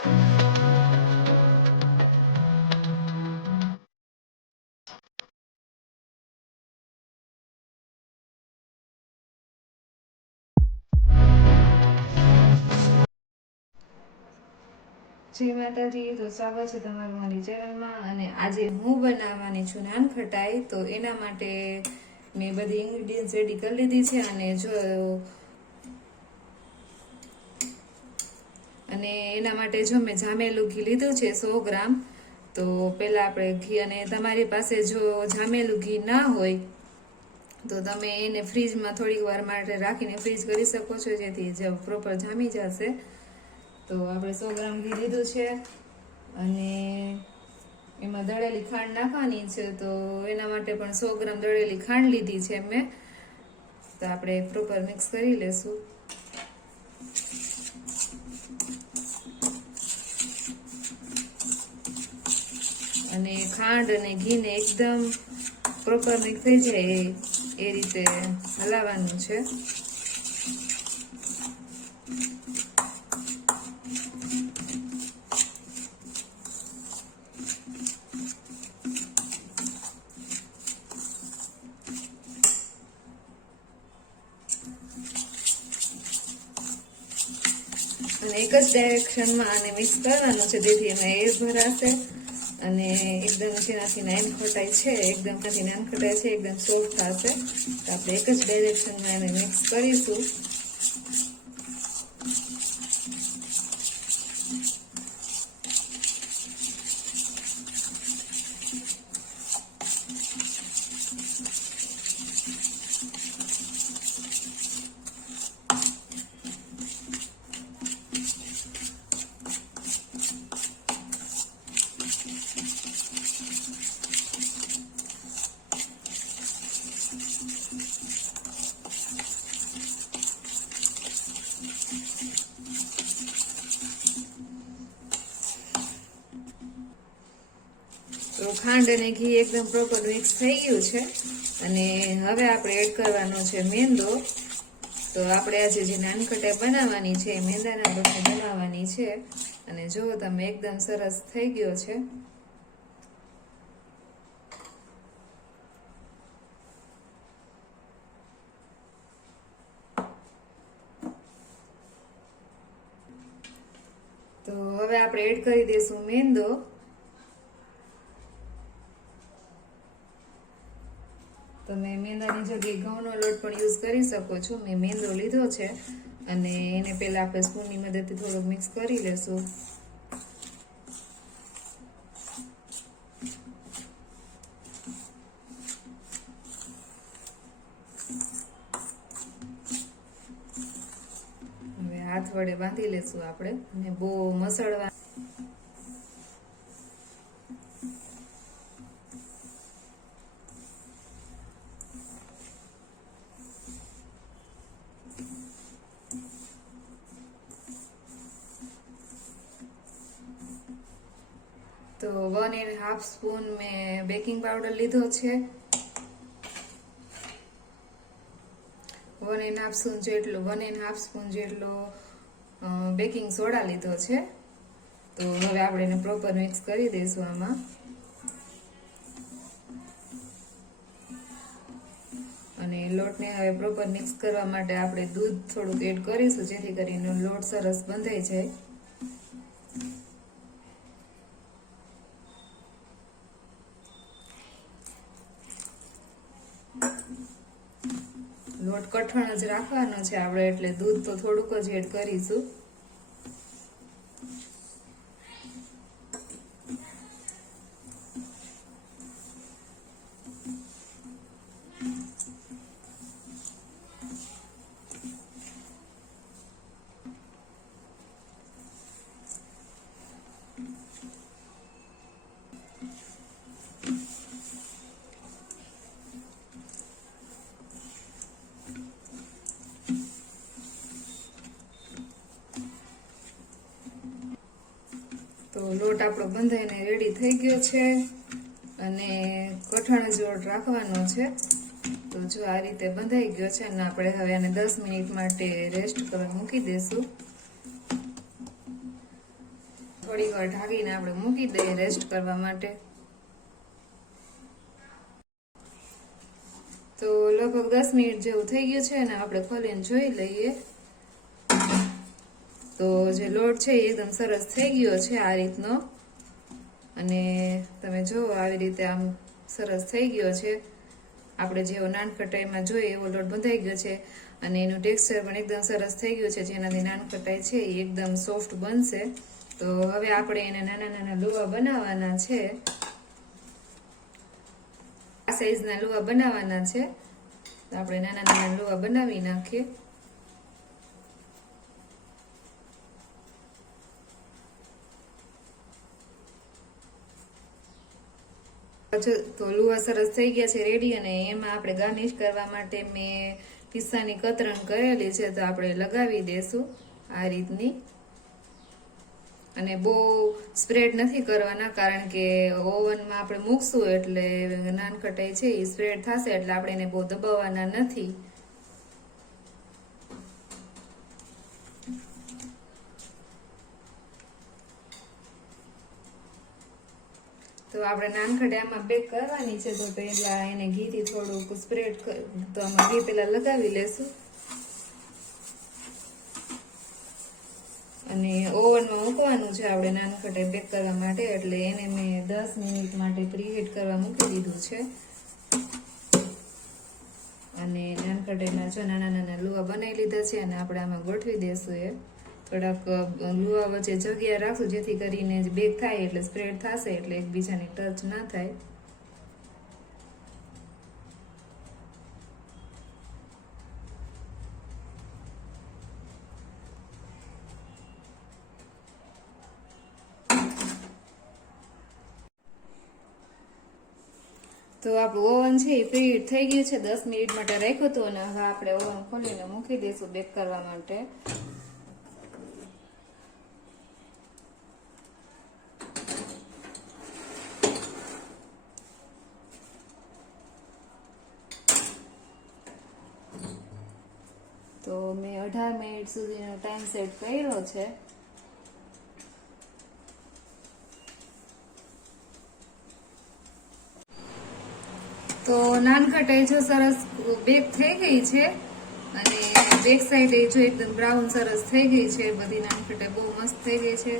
જય માતાજી, તો સ્વાગત છે તમારું મારી ચેનલમાં. અને આજે હું બનાવવાની છું નાનખટાઈ. તો એના માટે મેં બધી ઇન્ગ્રીડિયન્ટ્સ રેડી કરી લીધી છે. અને એના માટે જો મેં જામેલું ઘી લીધું છે 100 ગ્રામ. તો પહેલાં આપણે ઘી, અને તમારી પાસે જો જામેલું ઘી ના હોય તો તમે એને ફ્રીજમાં થોડીક વાર માટે રાખીને ફ્રીઝ કરી શકો છો, જેથી પ્રોપર જામી જશે. તો આપણે 100 ગ્રામ ઘી લીધું છે અને એમાં દળેલી ખાંડ નાખવાની છે. તો એના માટે પણ 100 ગ્રામ દળેલી ખાંડ લીધી છે મેં. તો આપણે પ્રોપર મિક્સ કરી લેશું. અને ખાંડ અને ઘીને એકદમ પ્રોપર મિક્સ થઈ જાય એ રીતે હલાવવાનું છે. અને એક જ ડાયરેક્શનમાં આને મિક્સ કરવાનું છે, જેથી એમાં એર ભરાશે અને એકદમ જેનાથી નાનખટાઈ છે એકદમ સોફ્ટ થશે. તો આપણે એક જ ડાયરેક્શનમાં એને મિક્સ કરીશું. તો ખાંડ અને ઘી એકદમ પ્રોપર મિક્સ થઈ ગયું છે. અને હવે આપણે એડ કરવાનો છે મેંદો. તો આપણે આજે જે નાનખટાઈ બનાવવાની છે એ મેંદાના લોટની બનાવવાની છે. અને જુઓ તમે, એકદમ સરસ થઈ ગયો છે. તો હવે આપણે એડ કરી દઈશું મેંદો. તમે મેંદાની જગ્યાએ ઘઉંનો લોટ પણ યુઝ કરી શકો છો. મેં મેંદો લીધો છે અને એને પહેલા આપણે સ્પૂનની મદદથી થોડુંક મિક્સ કરી લેશું. હવે હાથ વડે બાંધી લેશું આપણે, અને બહુ મસળવા. તો 1.5 સ્પૂન મેં બેકિંગ પાવડર લીધો છે. 1.5 સ્પૂન જેટલો બેકિંગ સોડા લીધો છે. તો હવે આપણે એને પ્રોપર મિક્સ કરી દઈશું આમાં. અને લોટને હવે પ્રોપર મિક્સ કરવા માટે આપણે દૂધ થોડુંક એડ કરીશું, જેથી કરીને લોટ સરસ બંધાઈ જાય. લોટ કઠણ જ રાખવાનો છે આપણે, એટલે દૂધ તો થોડુંક જ એડ કરીશું. તો લોટ આપણો બંધાઈને રેડી થઈ ગયો છે. અને કઠણ જ લોટ રાખવાનો છે. તો જો આ રીતે બંધાઈ ગયો છે. અને આપણે હવે એને 10 મિનિટ માટે રેસ્ટ કરવા મૂકી દઈશું. થોડી વાર ઢાંકીને આપણે મૂકી દઈએ રેસ્ટ કરવા માટે. તો લગભગ 10 મિનિટ જેવું થઈ ગયું છે અને આપણે ખોલીને જોઈ લઈએ. તો જે લોટ છે એ એકદમ સરસ થઈ ગયો છે આ રીતનો, અને તમે જુઓ આવી રીતે આમ સરસ થઈ ગયો છે. આપણે જેવો નાનખટાઈમાં જોઈએ એવો લોટ બંધાઈ ગયો છે અને એનું ટેક્સચર પણ એકદમ સરસ થઈ ગયું છે, જેનાથી નાનખટાઈ છે એ એકદમ સોફ્ટ બનશે. તો હવે આપણે એને નાના નાના લુવા બનાવવાના છે. આ સાઈઝના લુવા બનાવવાના છે. તો આપણે નાના નાના લુવા બનાવી નાખીએ. તો લુવા સરસ થઈ ગયા છે રેડી, અને એમાં આપણે ગાર્નિશ કરવા માટે મેં પિસ્તાની કતરણ કરેલી છે, તો આપણે લગાવી દેશું આ રીતની. અને બહુ સ્પ્રેડ નથી કરવાના, કારણ કે ઓવનમાં આપણે મૂકશું એટલે નાનખટાઈ છે એ સ્પ્રેડ થશે, એટલે આપણે એને બહુ દબાવવાના નથી. તો આપણે નાનખટાઈ આમાં બેક કરવાની છે, તો પહેલા એને ઘીથી થોડુંક સ્પ્રેડ તો આમાં ઘી પહેલા લગાવી લેશું. અને ઓવનમાં મૂકવાનું છે આપણે નાનખટાઈ બેક કરવા માટે, એટલે એને મેં 10 મિનિટ માટે પ્રીહીટ કરવા મૂકી દીધું છે. અને નાનખટાઈના જો નાના નાના લુવા બનાવી લીધા છે, અને આપણે આમાં ગોઠવી દેશું. એ થોડાક લુવા વચ્ચે જગ્યા રાખશું, જેથી કરીને બેક થાય એટલે સ્પ્રેડ થશે, એટલે એકબીજાને ટચ ના થાય. તો આપણું ઓવન છે એ પ્રીહીટ થઈ ગયું છે, 10 મિનિટ માટે રાખ્યું હતું, અને હવે આપણે ઓવન ખોલીને મૂકી દઈશું બેક કરવા માટે. તો મેં 18 મિનિટ સુધીનો ટાઈમ સેટ કર્યો છે. તો નાનખટાઈ જો સરસ બેક થઈ ગઈ છે, અને બેક સાઈડ જો એકદમ બ્રાઉન સરસ થઈ ગઈ છે. બધી નાનખટાઈ બહુ મસ્ત થઈ ગઈ છે,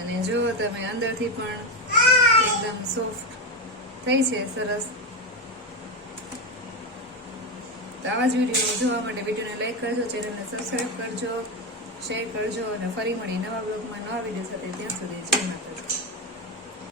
અને જો તમે અંદરથી પણ એકદમ સોફ્ટ થઈ છે સરસ. તો આવા જ વિડીયો જોવા માટે વિડીયોને લાઈક કરજો, ચેનલને સબસ્ક્રાઈબ કરજો, શેર કરજો, અને ફરી મળી નવા બ્લોગમાં નવા વિડીયો સાથે. ત્યાં સુધી જય માતાજી.